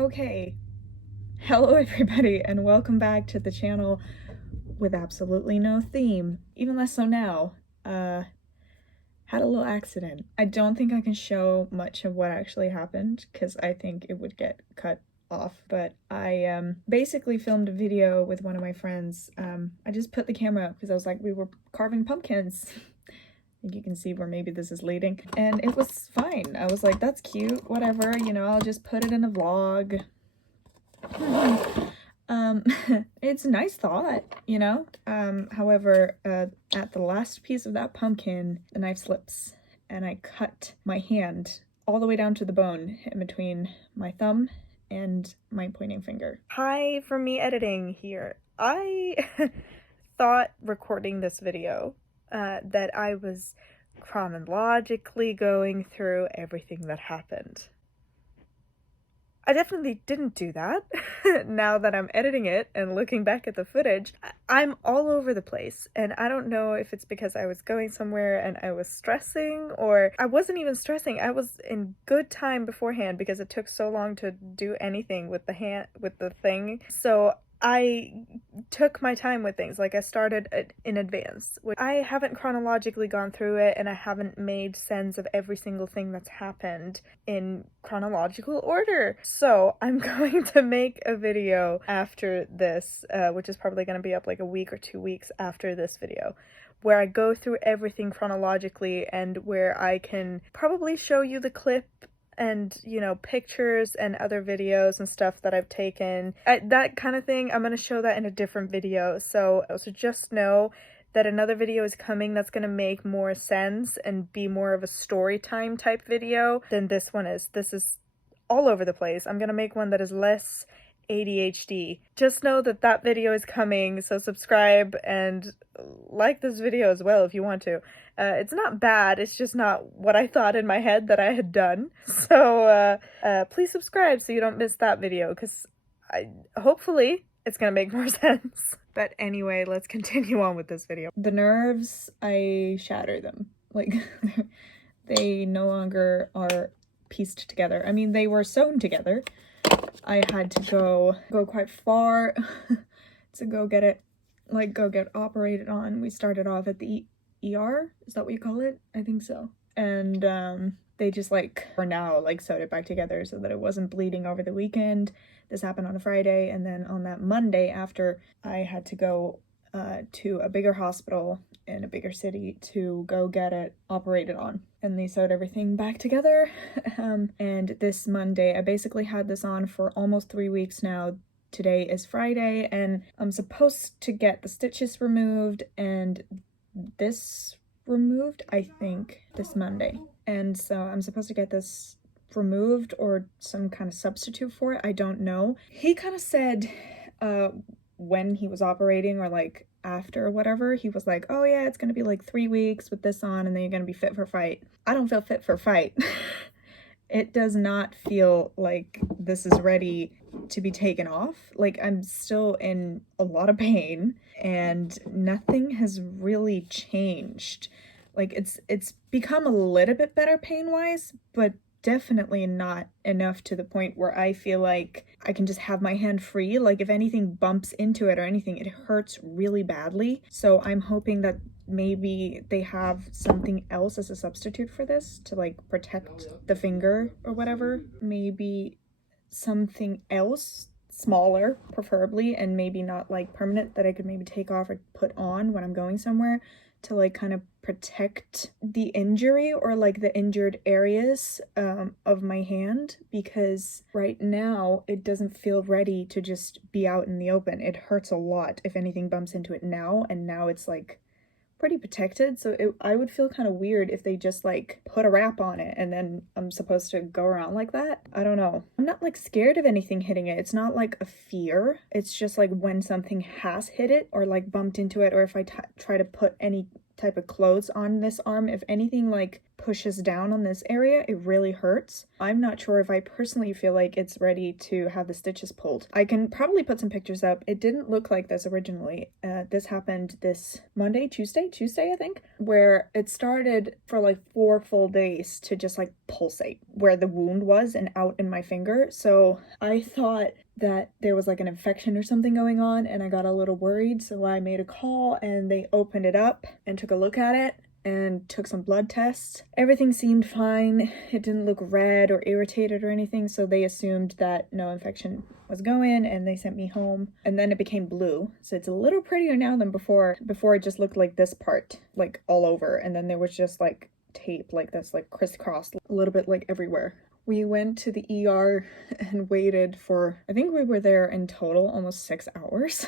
Okay, hello everybody and welcome back to the channel with absolutely no theme, even less so now. Had a little accident. I don't think I can show much of what actually happened because I think it would get cut off, but I basically filmed a video with one of my friends. I just put the camera up because I was like, we were carving pumpkins. I think you can see where maybe this is leading, and it was fine. I was like, that's cute, whatever, you know, I'll just put it in a vlog. It's a nice thought, you know? However, at the last piece of that pumpkin, the knife slips and I cut my hand all the way down to the bone in between my thumb and my pointing finger. Hi for me editing here. I thought recording this video that I was chronologically going through everything that happened. I definitely didn't do that. Now that I'm editing it and looking back at the footage, I'm all over the place, and I don't know if it's because I was going somewhere and I was stressing, or I wasn't even stressing. I was in good time beforehand because it took so long to do anything with the thing. So I took my time with things. Like, I started in advance. I haven't chronologically gone through it, and I haven't made sense of every single thing that's happened in chronological order. So I'm going to make a video after this, which is probably going to be up like a week or 2 weeks after this video, where I go through everything chronologically and where I can probably show you the clip and, you know, pictures and other videos and stuff that I've taken. That kind of thing, I'm going to show that in a different video. So just know that another video is coming that's going to make more sense and be more of a story time type video than this one is. This is all over the place. I'm going to make one that is less ADHD. Just know that that video is coming, so subscribe and like this video as well if you want to. It's not bad, it's just not what I thought in my head that I had done. So please subscribe so you don't miss that video, because hopefully it's gonna make more sense. But anyway, let's continue on with this video. The nerves, I shatter them. Like, they no longer are pieced together. I mean, they were sewn together. I had to go quite far to go get operated on. We started off at the ER, is that what you call it? I think so. And they just for now sewed it back together so that it wasn't bleeding over the weekend. This happened on a Friday, and then on that Monday after, I had to go to a bigger hospital in a bigger city to go get it operated on, and they sewed everything back together. And this Monday, I basically had this on for almost 3 weeks now. Today is Friday, and I'm supposed to get the stitches removed and this removed, I think, this Monday. And so I'm supposed to get this removed or some kind of substitute for it. I don't know. He kind of said when he was operating, or after or whatever, he was like, oh yeah, it's gonna be 3 weeks with this on and then you're gonna be fit for fight. I don't feel fit for fight. It does not feel like this is ready to be taken off. I'm still in a lot of pain and nothing has really changed. It's become a little bit better pain-wise, but definitely not enough to the point where I feel like I can just have my hand free. If anything bumps into it or anything, it hurts really badly. So I'm hoping that maybe they have something else as a substitute for this to protect the finger or whatever. Maybe something else smaller, preferably, and maybe not permanent, that I could maybe take off or put on when I'm going somewhere to kind of protect the injury or the injured areas of my hand, because right now it doesn't feel ready to just be out in the open. It hurts a lot if anything bumps into it now, and now it's pretty protected. So I would feel kind of weird if they just put a wrap on it and then I'm supposed to go around like that. I don't know. I'm not scared of anything hitting it. It's not a fear. It's just when something has hit it or bumped into it, or if I try to put any type of clothes on this arm, if anything pushes down on this area, it really hurts. I'm not sure if I personally feel like it's ready to have the stitches pulled. I can probably put some pictures up. It didn't look like this originally. This happened this Tuesday I think, where it started for like 4 full days to just like pulsate where the wound was and out in my finger. So I thought that there was like an infection or something going on, and I got a little worried, so I made a call and they opened it up and took a look at it and took some blood tests. Everything seemed fine. It didn't look red or irritated or anything, so they assumed that no infection was going, and they sent me home. And then it became blue, so it's a little prettier now than before. Before it just looked like this part, like all over, and then there was just like tape like this, like crisscrossed a little bit like everywhere. We went to the ER and waited for, I think we were there in total almost 6 hours.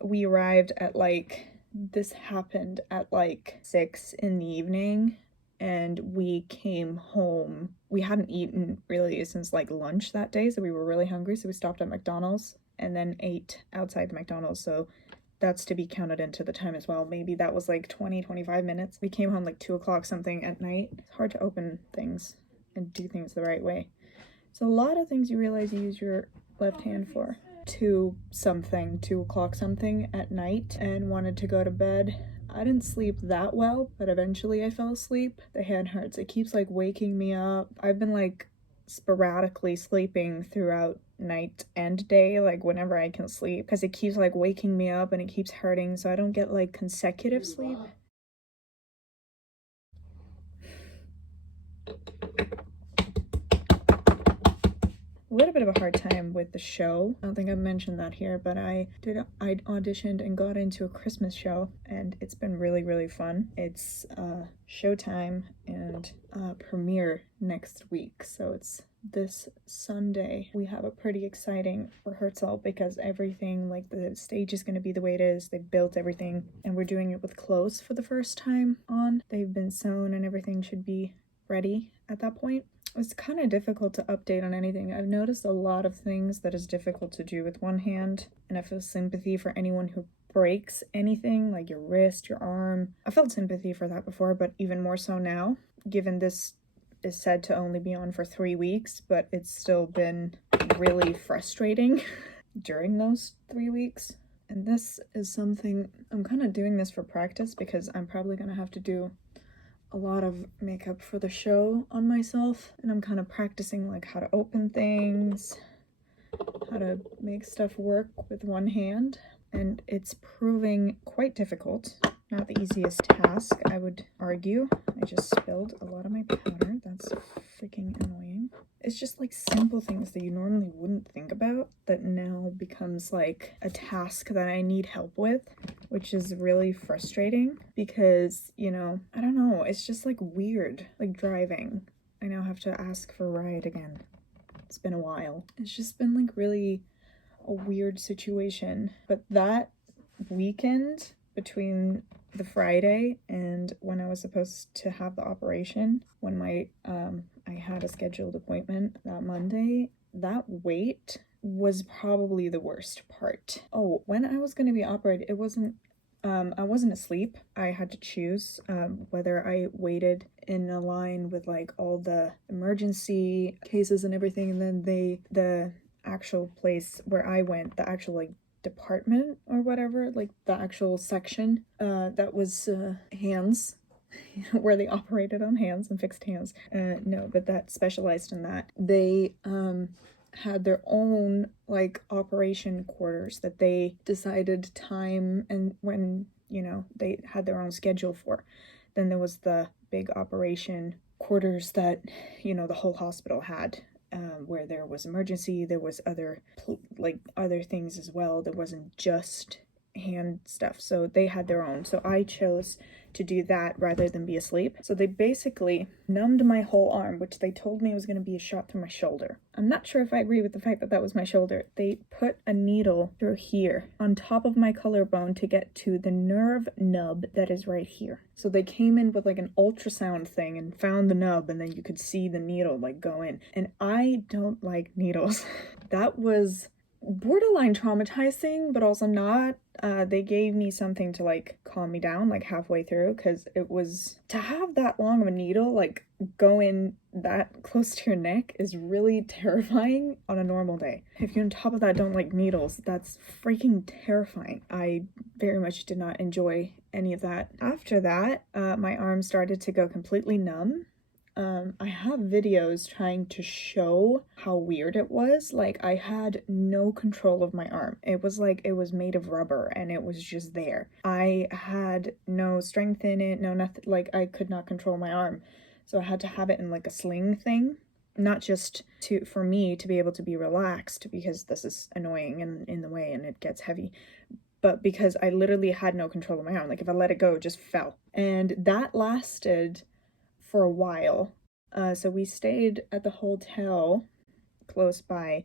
We arrived at like, this happened at like 6 in the evening, and we came home. We hadn't eaten really since like lunch that day, so we were really hungry, so we stopped at McDonald's and then ate outside the McDonald's, so that's to be counted into the time as well. Maybe that was like 20-25 minutes. We came home like 2 o'clock something at night. It's hard to open things and do things the right way. So a lot of things you realize you use your left hand for. 2 o'clock something at night, and wanted to go to bed. I didn't sleep that well, but eventually I fell asleep. The hand hurts. It keeps like waking me up. I've been like sporadically sleeping throughout night and day, like whenever I can sleep, because it keeps like waking me up and it keeps hurting, so I don't get like consecutive sleep. A little bit of a hard time with the show. I don't think I mentioned that here, but I auditioned and got into a Christmas show, and it's been really, really fun. It's showtime and premiere next week, so it's this Sunday. We have a pretty exciting rehearsal because everything, like the stage is going to be the way it is. They've built everything, and we're doing it with clothes for the first time on. They've been sewn and everything should be ready at that point. It's kind of difficult to update on anything. I've noticed a lot of things that is difficult to do with one hand, and I feel sympathy for anyone who breaks anything, like your wrist, your arm. I felt sympathy for that before, but even more so now, given this is said to only be on for 3 weeks, but it's still been really frustrating during those 3 weeks. And this is something, I'm kind of doing this for practice because I'm probably going to have to do a lot of makeup for the show on myself, and I'm kind of practicing like how to open things, how to make stuff work with one hand, and it's proving quite difficult. Not the easiest task, I would argue. I just spilled a lot of my powder. That's freaking annoying. It's just like simple things that you normally wouldn't think about that now becomes like a task that I need help with, which is really frustrating because, you know, I don't know, it's just like weird. Like driving, I now have to ask for a ride again. It's been a while. It's just been like really a weird situation. But that weekend between the Friday and when I was supposed to have the operation, when my I had a scheduled appointment that Monday, that wait was probably the worst part. Oh, when I was going to be operated, it wasn't I wasn't asleep. I had to choose whether I waited in a line with like all the emergency cases and everything, and then the actual place where I went, the actual like department or whatever, like the actual section that was hands, where they operated on hands and fixed hands. No, but that specialized in that. They had their own like operation quarters that they decided time and when, you know, they had their own schedule for. Then there was the big operation quarters that, you know, the whole hospital had, where there was emergency, there was other things as well. There wasn't just hand stuff, so they had their own. So I chose to do that rather than be asleep. So they basically numbed my whole arm, which they told me was going to be a shot through my shoulder. I'm not sure if I agree with the fact that that was my shoulder. They put a needle through here on top of my collarbone to get to the nerve nub that is right here. So they came in with like an ultrasound thing and found the nub, and then you could see the needle like go in. And I don't like needles. That was borderline traumatizing, but also not. They gave me something to like calm me down like halfway through, because it was, to have that long of a needle like go in that close to your neck is really terrifying on a normal day. If you on top of that don't like needles, that's freaking terrifying. I very much did not enjoy any of that. After that, my arm started to go completely numb. I have videos trying to show how weird it was. Like, I had no control of my arm. It was like it was made of rubber and it was just there. I had no strength in it, no nothing. Like, I could not control my arm. So I had to have it in like a sling thing. Not just for me to be able to be relaxed, because this is annoying and in the way and it gets heavy, but because I literally had no control of my arm. Like, if I let it go, it just fell. And that lasted for a while. So we stayed at the hotel close by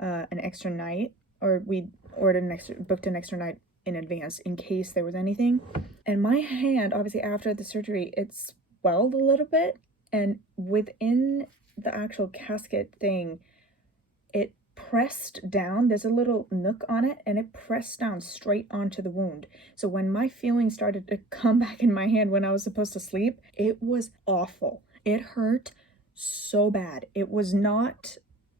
an extra night, or we booked an extra night in advance in case there was anything. And my hand, obviously after the surgery, it swelled a little bit, and within the actual casket thing, it pressed down. There's a little nook on it, and it pressed down straight onto the wound. So when my feeling started to come back in my hand when I was supposed to sleep, it was awful. It hurt so bad. It was not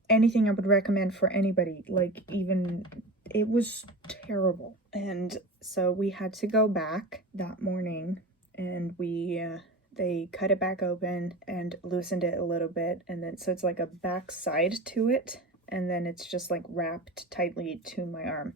anything I would recommend for anybody. Like, even, it was terrible. And so we had to go back that morning, and they cut it back open and loosened it a little bit, and then so it's like a back side to it, and then it's just like wrapped tightly to my arm.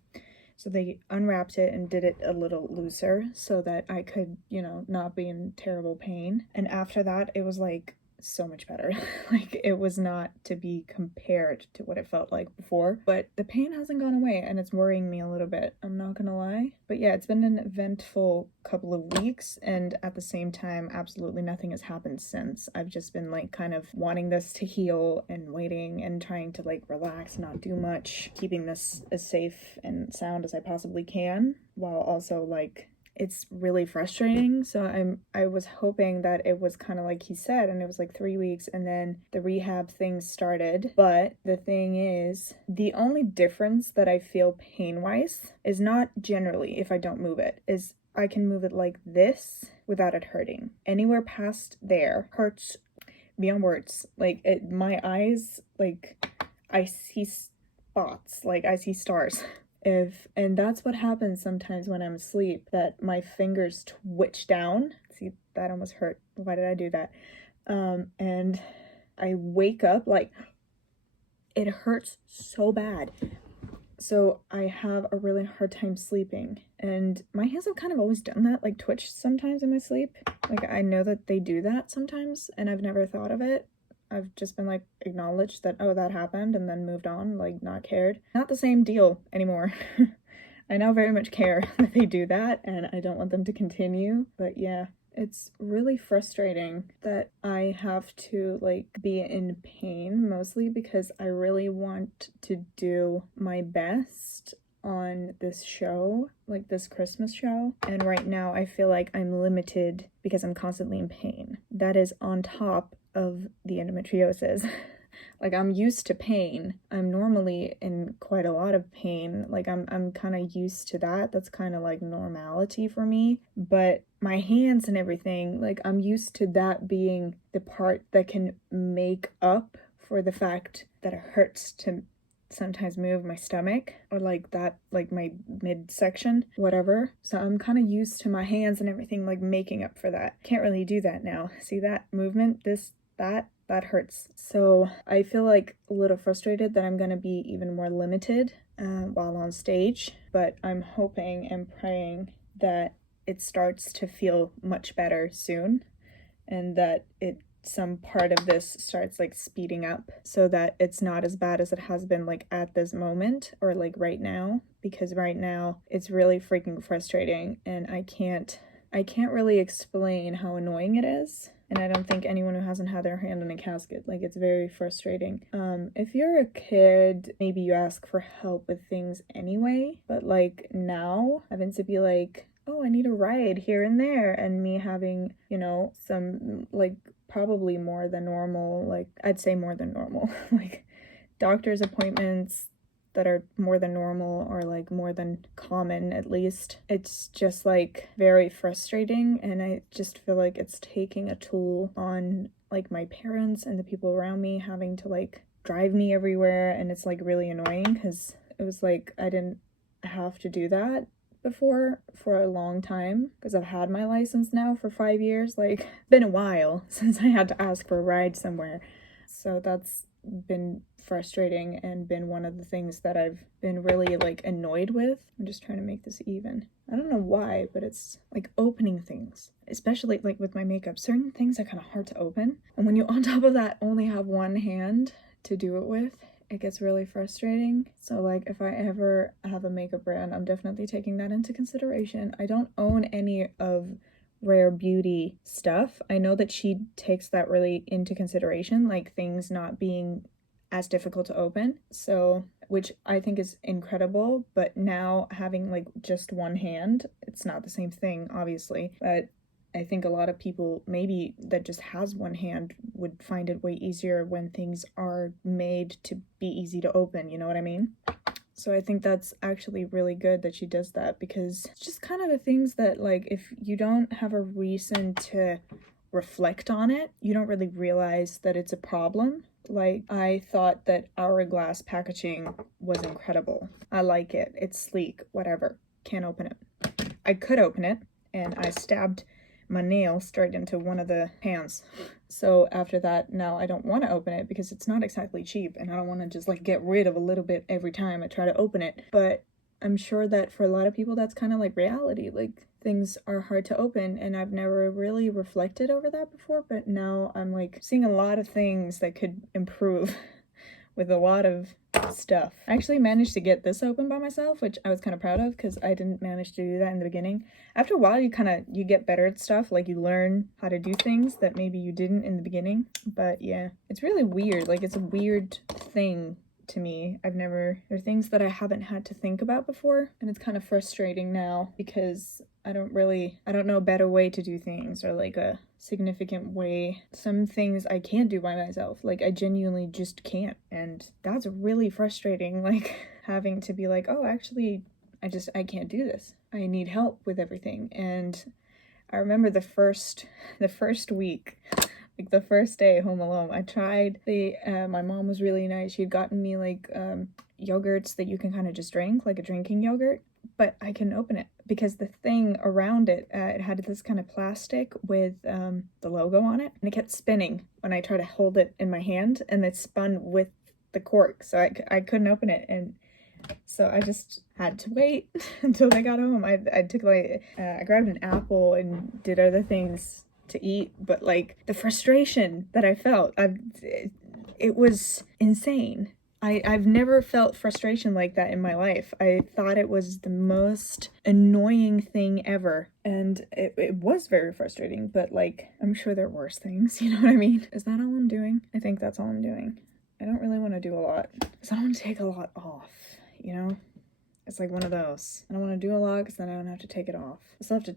So they unwrapped it and did it a little looser so that I could, not be in terrible pain. And after that, it was like so much better. Like, it was not to be compared to what it felt like before, but the pain hasn't gone away and it's worrying me a little bit, I'm not gonna lie. But yeah, it's been an eventful couple of weeks, and at the same time, absolutely nothing has happened since. I've just been like kind of wanting this to heal and waiting and trying to like relax, not do much, keeping this as safe and sound as I possibly can, while also like, it's really frustrating. So I was hoping that it was kind of like he said, and it was like 3 weeks, and then the rehab thing started. But the thing is, the only difference that I feel pain-wise is not generally if I don't move it, is I can move it like this without it hurting. Anywhere past there hurts beyond words. Like, my eyes, like, I see spots, like I see stars. And that's what happens sometimes when I'm asleep, that my fingers twitch down. See, that almost hurt. Why did I do that? And I wake up like, it hurts so bad. So I have a really hard time sleeping, and my hands have kind of always done that, like twitch sometimes in my sleep. Like, I know that they do that sometimes, and I've never thought of it. I've just been like acknowledged that, oh, that happened, and then moved on, like not cared. Not the same deal anymore. I now very much care that they do that, and I don't want them to continue. But yeah, it's really frustrating that I have to like be in pain, mostly because I really want to do my best on this show, like this Christmas show, and right now I feel like I'm limited because I'm constantly in pain. That is on top of the endometriosis. Like, I'm used to pain. I'm normally in quite a lot of pain. Like, I'm kind of used to that. That's kind of like normality for me. But my hands and everything, like, I'm used to that being the part that can make up for the fact that it hurts to sometimes move my stomach, or like that, like my midsection, whatever. So I'm kind of used to my hands and everything like making up for that. Can't really do that now. See that movement? That hurts. So I feel like a little frustrated that I'm gonna be even more limited while on stage, but I'm hoping and praying that it starts to feel much better soon, and that some part of this starts like speeding up so that it's not as bad as it has been like at this moment, or like right now, because right now it's really freaking frustrating, and I can't really explain how annoying it is. And I don't think anyone who hasn't had their hand in a casket, like, it's very frustrating. If you're a kid, maybe you ask for help with things anyway, but like now having to be like, oh, I need a ride here and there, and me having, some like probably more than normal, like I'd say more than normal, like doctor's appointments that are more than normal, or like more than common at least. It's just like very frustrating, and I just feel like it's taking a toll on like my parents and the people around me, having to like drive me everywhere, and it's like really annoying because it was like I didn't have to do that before for a long time, because I've had my license now for 5 years. Like, it's been a while since I had to ask for a ride somewhere, so that's been frustrating and been one of the things that I've been really like annoyed with. I'm just trying to make this even. I don't know why, but it's like opening things, especially like with my makeup. Certain things are kind of hard to open, and when you on top of that only have one hand to do it with, it gets really frustrating. So like if I ever have a makeup brand, I'm definitely taking that into consideration. I don't own any of Rare Beauty stuff. I know that she takes that really into consideration, like things not being as difficult to open, so, which I think is incredible. But now having like just one hand, it's not the same thing, obviously, but I think a lot of people maybe that just has one hand would find it way easier when things are made to be easy to open, you know what I mean? So I think that's actually really good that she does that, because it's just kind of the things that, like, if you don't have a reason to reflect on it, you don't really realize that it's a problem. Like, I thought that Hourglass packaging was incredible. I like it. It's sleek, whatever. Can't open it. I could open it, and I stabbed my nail straight into one of the pans. So after that, now I don't want to open it because it's not exactly cheap, and I don't want to just like get rid of a little bit every time I try to open it. But I'm sure that for a lot of people that's kind of like reality. Like, things are hard to open, and I've never really reflected over that before, but now I'm like seeing a lot of things that could improve with a lot of stuff. I actually managed to get this open by myself, which I was kind of proud of because I didn't manage to do that in the beginning. After a while, you get better at stuff, like you learn how to do things that maybe you didn't in the beginning. But yeah, it's really weird. Like, it's a weird thing to me. There are things that I haven't had to think about before, and it's kind of frustrating now because I don't know a better way to do things, or like a significant way. Some things I can't do by myself. Like, I genuinely just can't, and that's really frustrating. Like, having to be like, oh, actually, I can't do this. I need help with everything. And I remember the first week, like the first day home alone, I tried my mom was really nice. She had gotten me like yogurts that you can kind of just drink, like a drinking yogurt, but I couldn't open it because the thing around it, it had this kind of plastic with the logo on it, and it kept spinning when I tried to hold it in my hand, and it spun with the cork, so I couldn't open it. And so I just had to wait until they got home. I took like I grabbed an apple and did other things to eat, but like the frustration that I felt, it was insane. I've never felt frustration like that in my life. I thought it was the most annoying thing ever, and it was very frustrating, but like, I'm sure there are worse things, you know what I mean? Is that all I'm doing? I think that's all I'm doing. I don't really want to do a lot, because I don't want to take a lot off, you know? It's like one of those. I don't want to do a lot because then I don't have to take it off. I still have to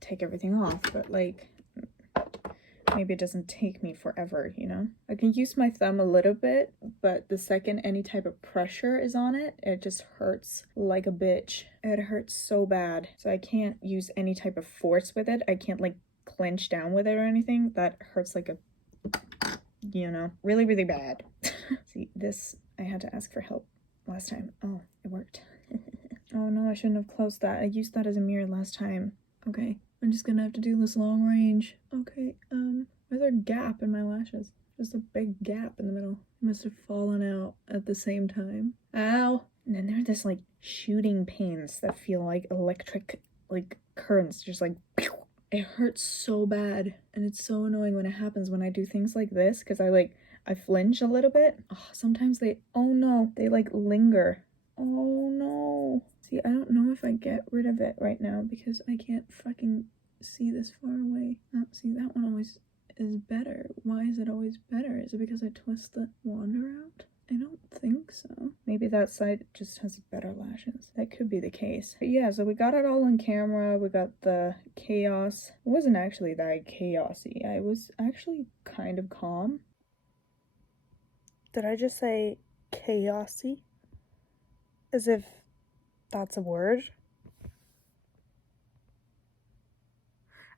take everything off, but like, maybe it doesn't take me forever, you know? I can use my thumb a little bit, but the second any type of pressure is on it, it just hurts like a bitch. It hurts so bad. So I can't use any type of force with it. I can't like clench down with it or anything. That hurts like a, you know, really, really bad. See, this, I had to ask for help last time. Oh, it worked. Oh no, I shouldn't have closed that. I used that as a mirror last time. Okay, I'm just gonna have to do this long range. Okay, where's there a gap in my lashes? Just a big gap in the middle. It must have fallen out at the same time. Ow! And then there are this like shooting pains that feel like electric, like currents, just like pew! It hurts so bad, and it's so annoying when it happens when I do things like this, because I flinch a little bit. Oh, sometimes oh no, they like linger. Oh no. See, I don't know if I get rid of it right now because I can't fucking see this far away. Oh, see, that one always is better. Why is it always better? Is it because I twist the wander out? I don't think so. Maybe that side just has better lashes. That could be the case. But yeah, so we got it all on camera. We got the chaos. It wasn't actually that chaosy. I was actually kind of calm. Did I just say chaosy? As if that's a word.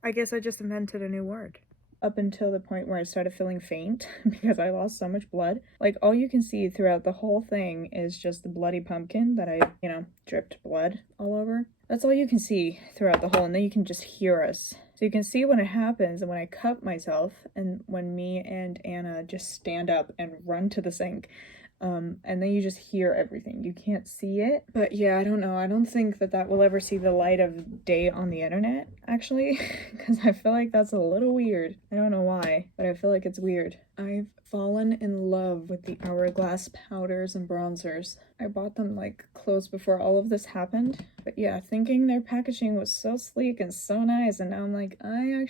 I guess I just invented a new word. Up until the point where I started feeling faint because I lost so much blood. Like, all you can see throughout the whole thing is just the bloody pumpkin that I, dripped blood all over. That's all you can see throughout the whole, and then you can just hear us. So you can see when it happens and when I cut myself and when me and Anna just stand up and run to the sink. And then you just hear everything. You can't see it. But yeah, I don't know. I don't think that will ever see the light of day on the internet, actually, because I feel like that's a little weird. I don't know why, but I feel like it's weird. I've fallen in love with the Hourglass powders and bronzers. I bought them like close before all of this happened. But yeah, thinking their packaging was so sleek and so nice, and now I'm like, I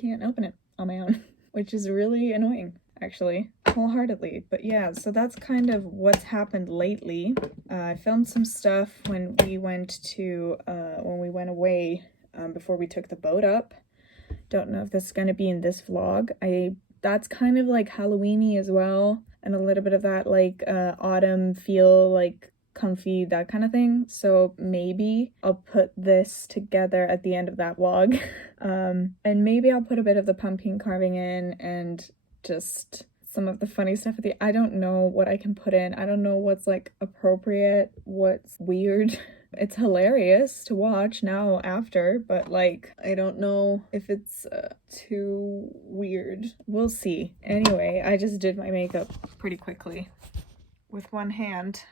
can't open it on my own, which is really annoying, actually, wholeheartedly. But yeah, so that's kind of what's happened lately. I filmed some stuff when we went away before we took the boat up. Don't know if this is going to be in this vlog. That's kind of like Halloween-y as well, and a little bit of that like autumn feel, like comfy, that kind of thing. So maybe I'll put this together at the end of that vlog. And maybe I'll put a bit of the pumpkin carving in and just some of the funny stuff at the— I don't know what I can put in. I don't know what's like appropriate, what's weird. It's hilarious to watch now after, but like, I don't know if it's too weird. We'll see. Anyway, I just did my makeup pretty quickly with one hand.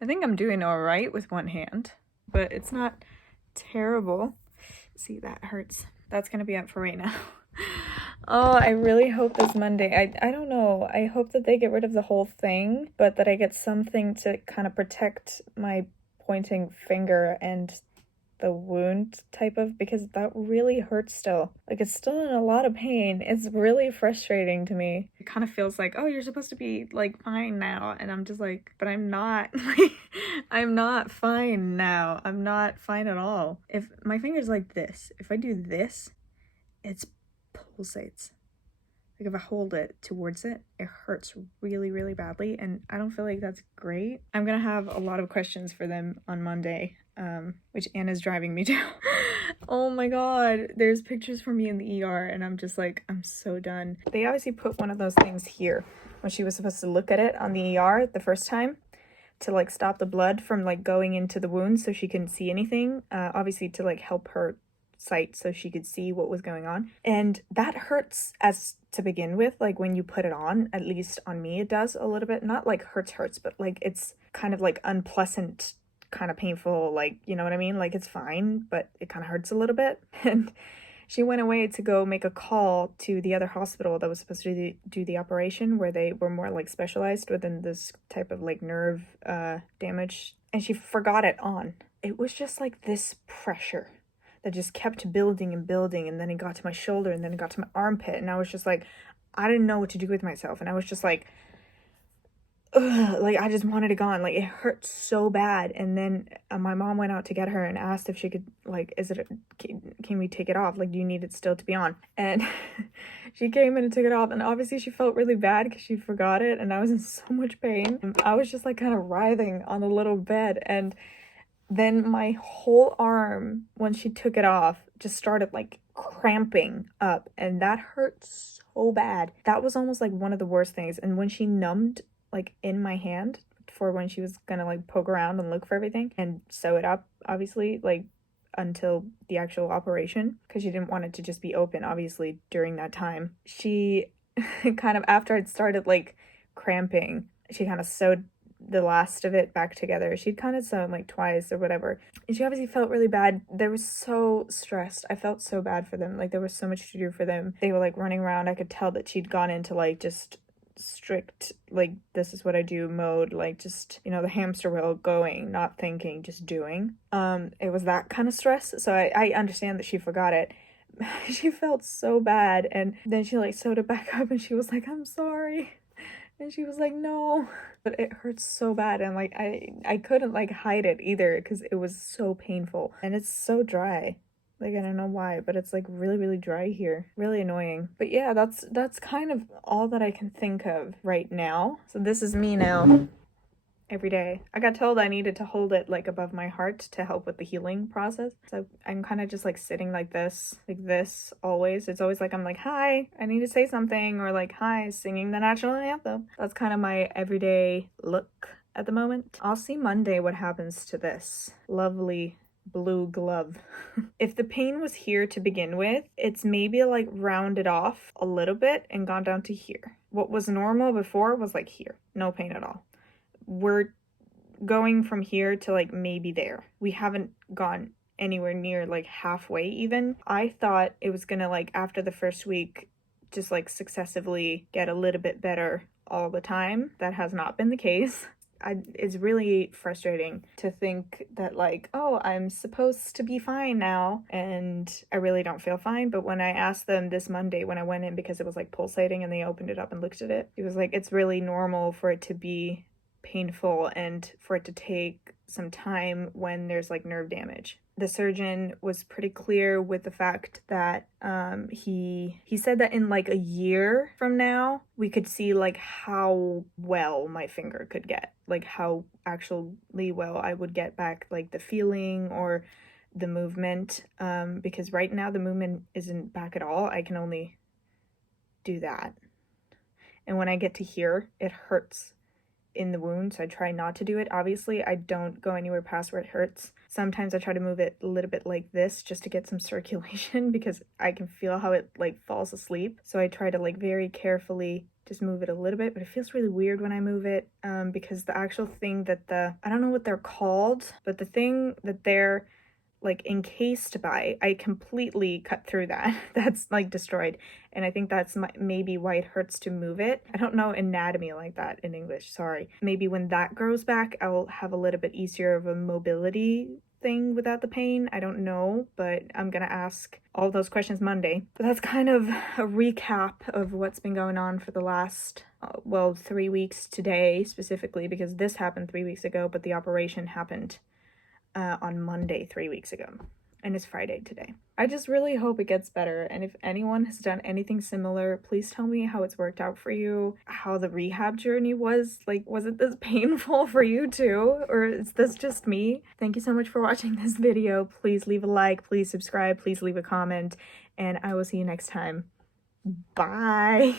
I think I'm doing all right with one hand, but it's not terrible. See, that hurts. That's gonna be it for right now. Oh, I really hope this Monday, I don't know, I hope that they get rid of the whole thing, but that I get something to kind of protect my pointing finger and the wound type of, because that really hurts still. Like, it's still in a lot of pain. It's really frustrating to me. It kind of feels like, oh, you're supposed to be like fine now, and I'm just like, but I'm not. I'm not fine now. I'm not fine at all. If my finger's like this, if I do this, it's pulsates. Like, if I hold it towards it, it hurts really, really badly, and I don't feel like that's great. I'm gonna have a lot of questions for them on Monday, which Anna's driving me to. Oh my god, there's pictures for me in the ER, and I'm just like, I'm so done. They obviously put one of those things here when she was supposed to look at it on the ER the first time, to like stop the blood from like going into the wound so she couldn't see anything, obviously to like help her sight so she could see what was going on. And that hurts as to begin with. Like, when you put it on, at least on me it does a little bit, not like hurts, but like it's kind of like unpleasant, kind of painful, like, you know what I mean? Like, it's fine, but it kind of hurts a little bit. And she went away to go make a call to the other hospital that was supposed to do the operation, where they were more like specialized within this type of like nerve damage, and she forgot it on. It was just like this pressure that just kept building and building, and then it got to my shoulder, and then it got to my armpit, and I was just like, I didn't know what to do with myself, and I was just like, ugh, like, I just wanted it gone. Like, it hurt so bad. And then my mom went out to get her and asked if she could, like, can we take it off? Like, do you need it still to be on? And she came in and took it off, and obviously she felt really bad because she forgot it, and I was in so much pain. And I was just like kind of writhing on the little bed, and then my whole arm, when she took it off, just started like cramping up, and that hurt so bad. That was almost like one of the worst things. And when she numbed like in my hand for when she was gonna like poke around and look for everything and sew it up, obviously, like until the actual operation, because she didn't want it to just be open, obviously, during that time, she kind of, after it started like cramping, she kind of sewed the last of it back together. She'd kind of sewn like twice or whatever, and she obviously felt really bad. They were so stressed. I felt so bad for them. Like, there was so much to do for them. They were like running around. I could tell that she'd gone into like just strict, like, this is what I do mode, like, just, you know, the hamster wheel, going, not thinking, just doing. It was that kind of stress. So I understand that she forgot it. She felt so bad, and then she like sewed it back up, and she was like, I'm sorry. And she was like, no. But it hurts so bad, and like I couldn't like hide it either because it was so painful, and it's so dry. Like, I don't know why, but it's like really, really dry here. Really annoying. But yeah, that's kind of all that I can think of right now. So this is me now every day. I got told I needed to hold it like above my heart to help with the healing process. So I'm kind of just like sitting like this always. It's always like I'm like, hi, I need to say something, or like, hi, singing the national anthem. That's kind of my everyday look at the moment. I'll see Monday what happens to this lovely blue glove. If the pain was here to begin with, it's maybe like rounded off a little bit and gone down to here. What was normal before was like here, no pain at all. We're going from here to like maybe there. We haven't gone anywhere near like halfway even. I thought it was gonna like after the first week just like successively get a little bit better all the time. That has not been the case. It's really frustrating to think that like, oh, I'm supposed to be fine now, and I really don't feel fine. But when I asked them this Monday when I went in, because it was like pulsating and they opened it up and looked at it, it was like, it's really normal for it to be painful and for it to take some time when there's like nerve damage. The surgeon was pretty clear with the fact that he said that in like a year from now we could see like how well my finger could get, like how actually well I would get back like the feeling or the movement, because right now the movement isn't back at all. I can only do that, and when I get to here it hurts in the wound, so I try not to do it. Obviously, I don't go anywhere past where it hurts. Sometimes I try to move it a little bit like this just to get some circulation because I can feel how it like falls asleep. So I try to like very carefully just move it a little bit, but it feels really weird when I move it because the actual thing that I don't know what they're called, but the thing that they're like encased by, I completely cut through that. That's like destroyed, and I think that's maybe why it hurts to move it. I don't know anatomy like that in English, sorry. Maybe when that grows back I will have a little bit easier of a mobility thing without the pain. I don't know, but I'm gonna ask all those questions Monday. But that's kind of a recap of what's been going on for the last 3 weeks today specifically, because this happened 3 weeks ago, but the operation happened on Monday 3 weeks ago, and it's Friday today. I just really hope it gets better, and if anyone has done anything similar, please tell me how it's worked out for you, how the rehab journey was. Like, was it this painful for you too, or is this just me? Thank you so much for watching this video. Please leave a like, please subscribe, please leave a comment, and I will see you next time. Bye.